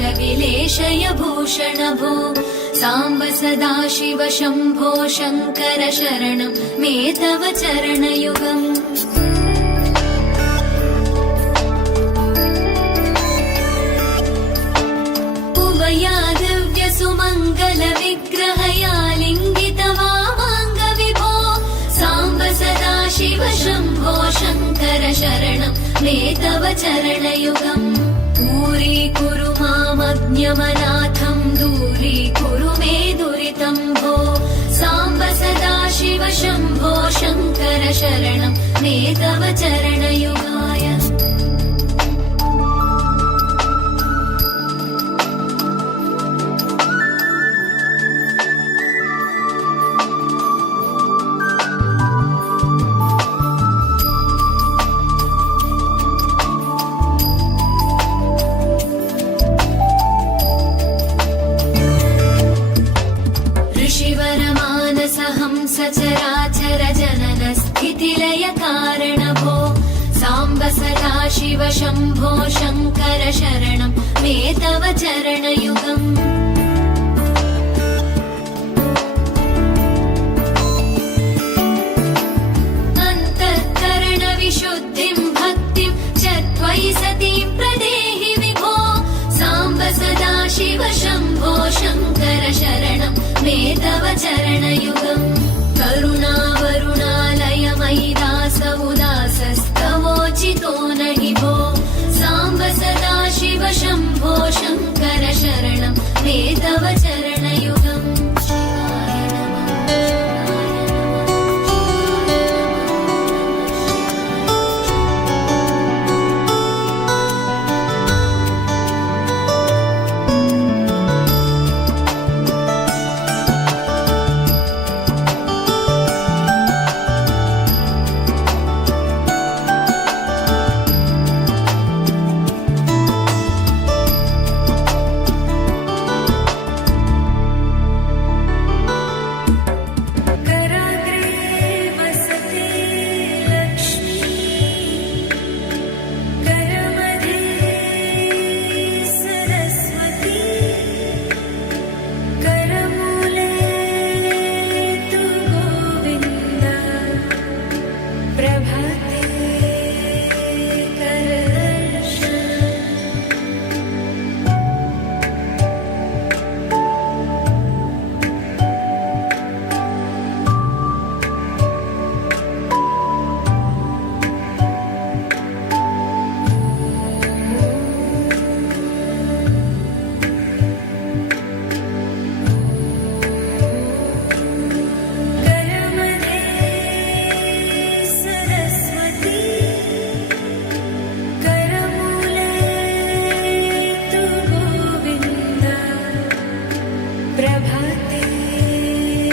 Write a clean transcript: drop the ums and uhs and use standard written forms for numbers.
विलेशय भूषण भो साम्ब सदाशिव शम्भो शङ्कर शरणं मे तव चरणयुगम् उभया दिव्य सुमङ्गल विग्रहया लिङ्गित वामाङ्ग विभो साम्ब सदाशिव शम्भो शङ्कर शरणं मे तव चरणयुगम् दूरीकुरु मामज्ञमनाथं दूरीकुरु मे दुरितं भो साम्ब सदाशिव शम्भो शङ्कर शरणं मे तव चरणयुगाय सचराचर जनन स्थितिलय कारण भो साम्ब सदाशिव शम्भो शङ्कर शरणं मे तव चरणयुगम् अन्तःकरण विशुद्धिं भक्तिं च त्वयि सतीं प्रदेहि विभो साम्ब सदाशिव शम्भो शङ्कर शरणं मे तव चरणयुगम् करुणावरुणालय मयि दास उदासस्तवोचितो नहि भो साम्ब सदाशिव शम्भो शङ्कर शरणं मे तव चरणयुगम् प्रभाते